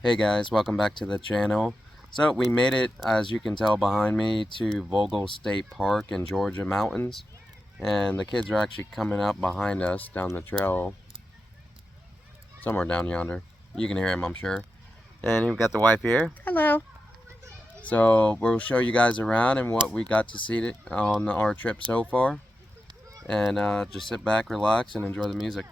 Hey guys, welcome back to the channel. So we made it, as you can tell behind me, to Vogel State Park in Georgia mountains, and the kids are actually coming up behind us down the trail somewhere down yonder. You can hear him, I'm sure. And we've got the wife here. Hello. So we'll show you guys around and what we got to see on our trip so far, and just sit back, relax, and enjoy the music.